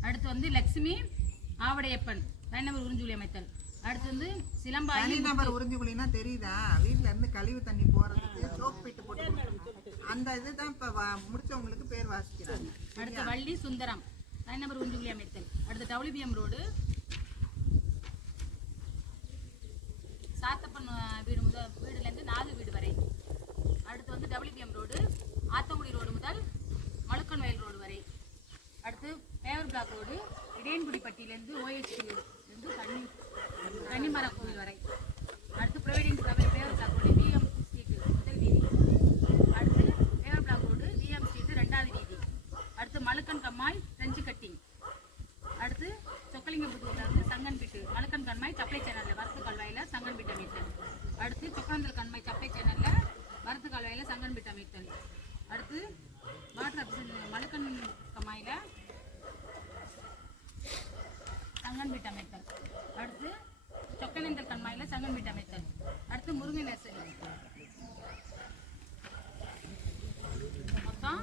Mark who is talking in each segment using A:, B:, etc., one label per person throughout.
A: அடுத்து வந்து லட்சுமி ஆவடையப்பன். தனிநபர் உறிஞ்சுலி அமைத்தல். அடுத்து வந்து சிலம்பாயி
B: தனி நபர் உறிஞ்சுக்குழினா தெரியுதா? வீட்ல இருந்து கழிவு தண்ணி போறதுக்கு சோப் பீட்டு போட்டு. அந்த இதுதான் இப்ப முடிச்சவங்களுக்கு பேர் வாசிக்கிறாங்க.
A: அடுத்து வள்ளி சுந்தரம். தனிநபர் உறிஞ்சுலி அமைத்தல். அடுத்து டபிள்யூபிஎம் ரோடு சாத்தப்பன் அஹ், வீடு முதல் வீடுலேருந்து நாலு வீடு வரை அடுத்து வந்து டபிள்யூபிஎம் ரோடு ஆத்தங்குடி ரோடு முதல் மலுக்கன் வயல் ரோடு வரை அடுத்து பேவர் பிளாக் இடையன்குடிப்பட்டியிலேருந்து ஓஎஸ்டி கன்னி கன்னிமர கோவில் வரை. அடுத்து providing paver block road VM street முதல் வீதி. அடுத்து பேர் பிளாக் ரோடு விஎம் ஸ்ட்ரீட்டு ரெண்டாவது வீதி. அடுத்து மலுக்கன் கம்மாய் ஃப்ரெஞ்சு கட்டிங். அடுத்து சொக்கலிங்கபுத்தூர்ல இருந்து சங்கன்பிட்டு மலுக்கன் கண்மாய் சப்ளை சேனலில் வரத்து கால்வாயில் சங்கன்பிட்டு அமைத்தல். அடுத்து சொக்காந்தல் கண்மாய் சப்ளை சேனலில் வரத்து கால்வாயில் சங்கன்பிட்டு அமைத்தல். அடுத்து வாட்டர் அப்சன் மலுக்கன் கம்மாயில் சங்கன்பீட்டு அமைத்தல். அடுத்து சொக்கலிங்கல் கண்மாயில சங்கன்பீட்டு அமைத்தல். அடுத்து முருங்கை நர்சரி மொத்தம்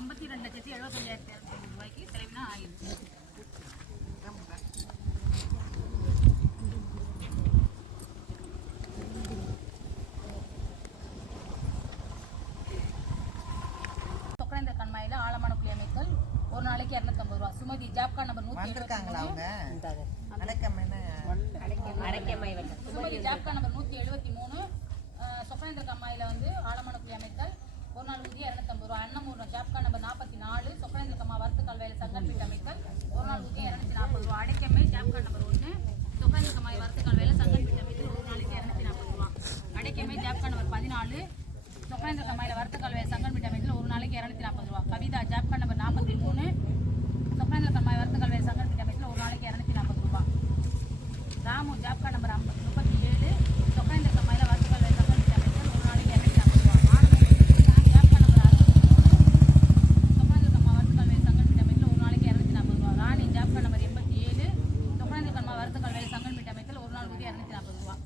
A: ஐம்பத்தி ரெண்டு லட்சத்தி எழுபத்தஞ்சாயிரத்தி இரநூத்தி ரூபாய்க்கு செலவினா ஆயிடுச்சு சொக்கரேந்திர கண்மாயில ஆழமான புள்ளி அமைத்தல். ஒரு நாளைக்கு இரநூத்தம்பது ரூபா. சுமதி ஜாப் கார்டு நம்பர்
B: அவங்க? அடக்கம் என்ன
A: சுமதி ஜாப் கார்டு நம்பர் நூற்றி எழுபத்தி மூணு சொக்கரேந்திர கண்மாயில வந்து ஆழமான குழி அமைத்தல். ஒரு நாள் ஊதியம் இரநூத்தம்பது ரூபா அன்னமூர் ஜாப் கார்டு நம்பர் நாற்பத்தி நாலு சொக்கரேந்திர கம்மா வரத்து கல்வையில் சங்கன்பீட்டு அமைத்தல். ஒரு நாள் ஊதியம் இரநூத்தி நாற்பது ரூபா அடைக்கமே ஜாப் கார்டு நம்பர் ஒன்று சொக்கரேந்திர கம்மாய் வரத்து கல்வையில் சங்கன்பீட்டு அமைத்தல். ஒரு நாளைக்கு இரநூத்தி நாற்பது ரூபா. அடைக்கமே ஜாப் கார்டு நம்பர் பதினாலு சொக்கரேந்திர கம்மாயில் வரத்து கல்வையில் சங்கன்பீட்டு அமைத்தல். ஒரு நாளைக்கு இரநூத்தி நாற்பது ரூபா. கவிதா ஜாப் கார்டு நம்பர் நாற்பத்தி மூணு சொக்கரேந்திர கம்மாய் வரத்து கல்வையில் சங்கன்பீட்டு அமைத்தல் ஒரு நாளைக்கு இரநூத்தி நாற்பது ரூபா ராமு ஜாப் கார்டு நம்பர் ஐம்பது முப்பத்தி ஏழு சொக்கரேந்திர கம்மாயில் வரத்து கல்வையில் சங்கன்பீட்டு அமைத்தல் ஒரு நாளைக்கு இரநூத்தி நாற்பது ரூபா ஆனந்தம் ஜாப் கார்டு நம்பர் அறுபத்தி மூணு சொக்கரேந்திர கம்மா வரத்து கல்வையில் சங்கன்பீட்டு அமைத்தல் ஒரு நாளைக்கு இரநூத்தி நாற்பது ரூபா ராணி ஜாப் கார்டு நம்பர் எண்பத்தி ஏழு சொக்கரேந்திர கம்மா வரத்து கல்வையில் சங்கன்பீட்டு அமைத்தல் ஒரு நாள் ஊதியம் இரநூத்தி நாற்பது ரூபா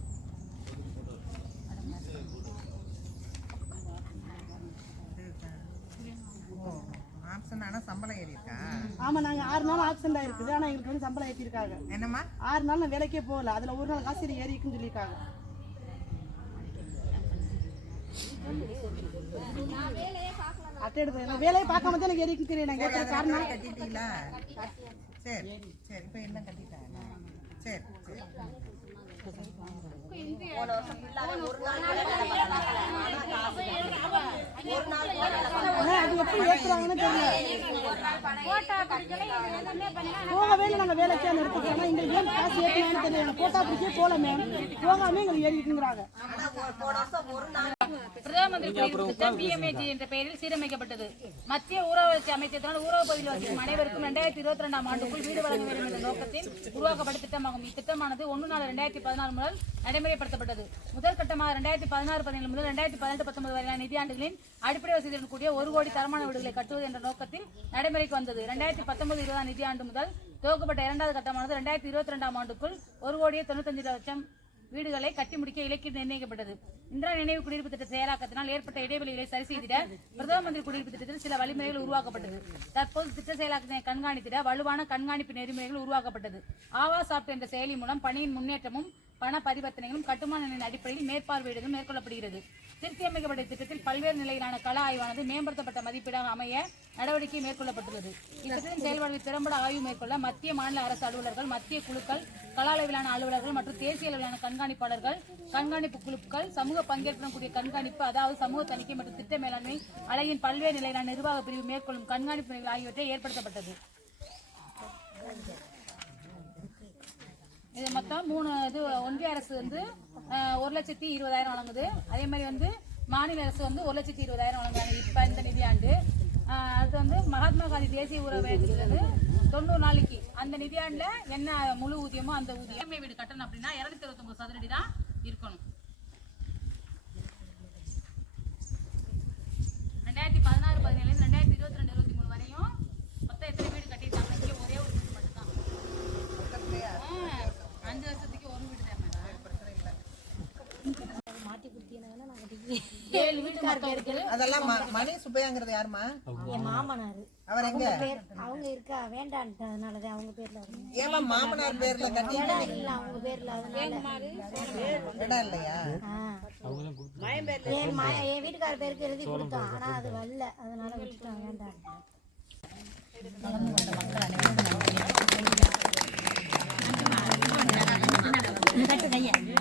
B: ஓ ஆப்ஷன் ஆனா சம்பளம் ஏறி இருக்கா
C: ஆமா நாங்க ஆறு நாள் ஆப்சென்ட் ஆயிருக்குது. ஆனா எங்களுக்கு வந்து சம்பளம் ஏற்றிருக்காங்க
B: என்னம்மா?
C: ஆறு நாள் நான் வேலைக்கே போகல. அதுல ஒரு நாள் காசு ஏறி இருக்குன்னு சொல்லியிருக்காங்க. அட்டை எடுத்து நான் வேலையை பார்க்காம தான் எனக்கு ஏறிக்கு தெரியும். நான் கேட்குற காரணம்.
B: கட்டிட்டீங்களா? சரி சரி இப்ப எல்லாம் கட்டிட்டாங்க சரி சரி.
C: ஆனா அது எப்படி ஏற்றுறாங்கன்னு தெரியல. போகவே வேலைக்கே நிறுத்திக்கிறோம் எங்களுக்கு ஏன் காசு ஏற்றினான்னு தெரியல போட்டா பிடிக்கே போகல மேம் போகாம எங்களுக்கு
A: பிரதம மந்திரி திட்டம் பிஎம்ஏஜி என்ற பெயரில் சீரமைக்கப்பட்டது. மத்திய ஊரக வளர்ச்சி அமைச்சத்தினால் ஊரக பகுதியில் வசிக்கும் அனைவருக்கும் ரெண்டாயிரத்தி இருபத்தி ரெண்டாம் ஆண்டுக்குள் வீடு வழங்க வேண்டும் என்ற நோக்கத்தில் உருவாக்கப்பட்ட திட்டமாகும். இத்திட்டமானது ஒன்று நாலு ரெண்டாயிரத்தி பதினாறு முதல் நடைமுறைப்படுத்தப்பட்டது. முதல் கட்டமாக ரெண்டாயிரத்தி பதினாறு பதினேழு முதல் ரெண்டாயிரத்தி பதினெட்டு பத்தொன்பது வரையான நிதியாண்டுகளின் அடிப்படை வசதியுடன் கூடிய ஒரு கோடி தரமான வீடுகளை கட்டுவது என்ற நோக்கத்தில் நடைமுறைக்கு வந்தது. ரெண்டாயிரத்தி பத்தொன்பது இருபதாம் நிதியாண்டு முதல் துவக்கப்பட்ட இரண்டாவது கட்டமானது ரெண்டாயிரத்தி இருபத்தி ரெண்டாம் ஆண்டுக்குள் ஒரு கோடியே தொண்ணூத்தஞ்சு லட்சம் வீடுகளை கட்டி முடிக்க இலக்கிய நிர்ணயிக்கப்பட்டது. இந்திரா நினைவு குடியிருப்பு திட்ட செயலாக்கத்தினால் ஏற்பட்ட இடைவெளிகளை சரி செய்திட பிரதம மந்திரி குடியிருப்பு திட்டத்தில் சில வழிமுறைகள் உருவாக்கப்பட்டது. தற்போது திட்ட செயலாக்கத்தினை கண்காணித்திட வலுவான கண்காணிப்பு நெறிமுறைகள் உருவாக்கப்பட்டது. ஆவாஸ் ஆப் என்ற செயலி மூலம் பணியின் முன்னேற்றமும் பண பரிவர்த்தனைகளும் கட்டுமான அடிப்படையில் மேற்பார்வையிடுவதும் மேற்கொள்ளப்படுகிறது. திருத்தியமைக்கப்பட்ட திட்டத்தில் பல்வேறு நிலையிலான கள ஆய்வானது மேம்படுத்தப்பட்ட மதிப்பீடாக அமைய நடவடிக்கை மேற்கொள்ளப்பட்டுள்ளது. இத்திட்டத்தின் செயல்பாடுகளை திறம்பட ஆய்வு மேற்கொள்ள மத்திய மாநில அரசு அலுவலர்கள் மத்திய குழுக்கள் கள அளவிலான அலுவலர்கள் மற்றும் தேசிய அளவிலான கண்காணிப்பாளர்கள் கண்காணிப்பு குழுக்கள் சமூக பங்கேற்புடன் கூடிய கண்காணிப்பு அதாவது சமூக தணிக்கை மற்றும் திட்ட மேலாண்மை அலையின் பல்வேறு நிலையிலான நிர்வாக பிரிவு மேற்கொள்ளும் கண்காணிப்பு ஆகியவற்றை ஏற்படுத்தப்பட்டது. இது மொத்தம் மூணு இது ஒன்றிய அரசு வந்து ஒரு லட்சத்தி இருபதாயிரம் வழங்குது. அதே மாதிரி வந்து மாநில அரசு வந்து ஒரு லட்சத்தி இருபதாயிரம் வழங்குறாங்க இப்போ இந்த நிதியாண்டு. அது அடுத்து வந்து மகாத்மா காந்தி தேசிய உறவு வேலைங்கிறது தொண்ணூறு நாளைக்கு அந்த நிதியாண்டில் என்ன முழு ஊதியமோ அந்த ஊதியம். வீடு கட்டணும் அப்படின்னா இரநூத்தி இருபத்தொம்பது சதுரடி தான் இருக்கணும் ரெண்டாயிரத்தி பதினாறு பதினேழுலேருந்து ரெண்டாயிரத்தி இருபத்தி ரெண்டு இருபத்தி மூணு வரையும் மொத்தம் எத்தனை வீடு கட்டியிருக்காங்க இங்கே ஒரே ஒரு வீடு மட்டும்தான் ஆ, அஞ்சு வருஷத்துக்கு ஒரு வீடு தான் மேடம் ஏழு வீடு மொத்தம் இருக்குது.
B: அதெல்லாம் மணி சுப்பையாங்கிறது யாருமா
D: என் மாமனார்.
B: அவர் எங்க?
D: பேர் அவங்க இருக்கா? வேண்டான்ட்டதுனாலதான் அவங்க பேர்ல
B: ஏமா மாமனார் பேர்ல கட்டி
D: இல்ல அவங்க பேர்ல அதனால.
B: இடம் இல்லையா.
D: என் மா- என் வீட்டுக்கார பேருக்கு எழுதி கொடுத்தோம். ஆனா அது வரல. அதனால விட்டுட்டோம். வேண்டாம்.
E: தூங்கி